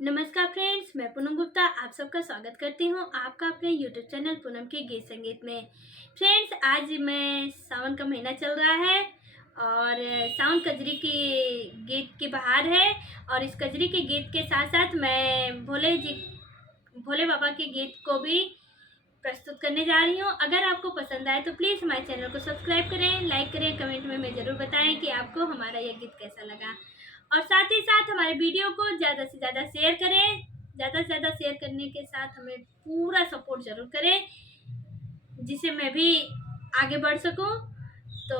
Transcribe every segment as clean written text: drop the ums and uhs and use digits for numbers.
नमस्कार फ्रेंड्स, मैं पूनम गुप्ता आप सबका स्वागत करती हूँ आपका अपने यूट्यूब चैनल पूनम के गीत संगीत में। फ्रेंड्स, आज मैं सावन का महीना चल रहा है और सावन कजरी की गीत की बहार है और इस कजरी के गीत के साथ साथ मैं भोले बाबा के गीत को भी प्रस्तुत करने जा रही हूँ। अगर आपको पसंद आए तो प्लीज़ हमारे चैनल को सब्सक्राइब करें, लाइक करें, कमेंट में हमें ज़रूर बताएं कि आपको हमारा यह गीत कैसा लगा और साथ ही साथ हमारे वीडियो को ज़्यादा से ज़्यादा शेयर करें। ज़्यादा से ज़्यादा शेयर करने के साथ हमें पूरा सपोर्ट ज़रूर करें जिससे मैं भी आगे बढ़ सकूं। तो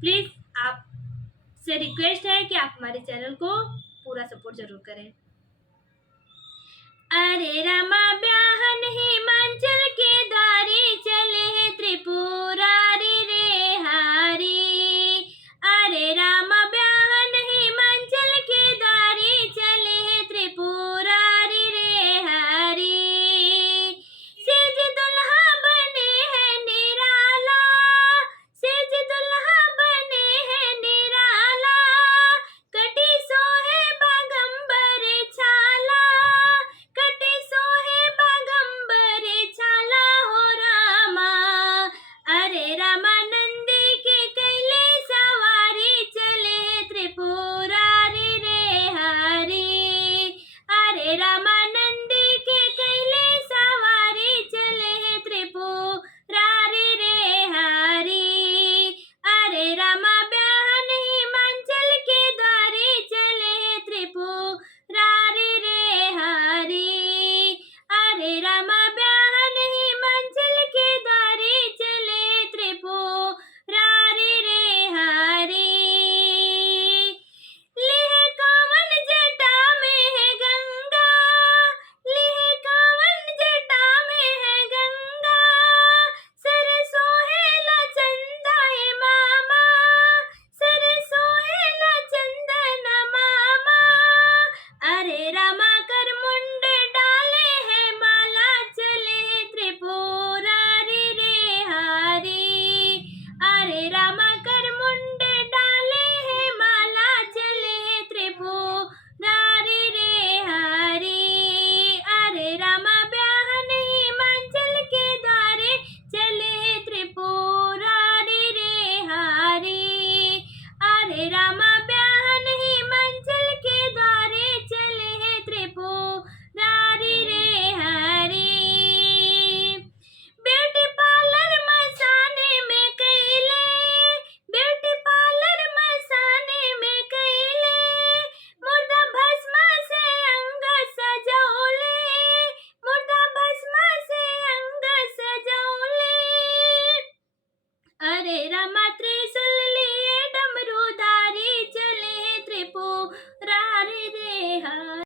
प्लीज़ आपसे रिक्वेस्ट है कि आप हमारे चैनल को पूरा सपोर्ट ज़रूर करें। अरे रामा ब्याहन हिमाचल के द्वारी चले हैं त्रिपुरारी रे हारी। अरे रामा ब्याहन हिमाचल के द्वारी चले हैं त्रिपुरारी रे हारी। सेज दुल्हा बने हैं निराला, सेज दुल्हा बने हैं निराला, कटी सोहे बागंबर छाला, कटे सोहे बागंबर छाला हो रामा। अरे रामा नंदी के कैले सवारी चले त्रिपुरारी रे हरी। अरे रामा नंदी के कैले सवारी चले त्रिपुरारी रे हरी। अरे रामा ब्याहन हिमाचल के द्वारे चले त्रिपुरारी रे हरी। अरे रामा ब्याहन हिमाचल के द्वारे चले त्रिपुरारी रे हरी। लेह कावन जटा में है गंगा, लेह कावन जटा में है गंगा, सरसों है लचंदा है मामा, सरसों है लचंदन मामा। अरे रामा कर मुंड डाले हैं माला चले त्रिपुरारी रे हरी। अरे रामा कर मुंड डाले हैं माला चले त्रिपुरारी रे हरी। अरे रामा ब्याहन हिमाचल के द्वारे चले त्रिपुरारी रे हरी। अरे रामा ब्याहन हिमाचल के द्वारे चले त्रिपुरारी रे हरी। ब्यूटी पार्लर मसाने में कैले, ब्यूटी पार्लर मसाने में कैले, मुर्दा भस्मा से अंग सजौले, मुर्दा भस्मा से अंग सजौले। अरे रामा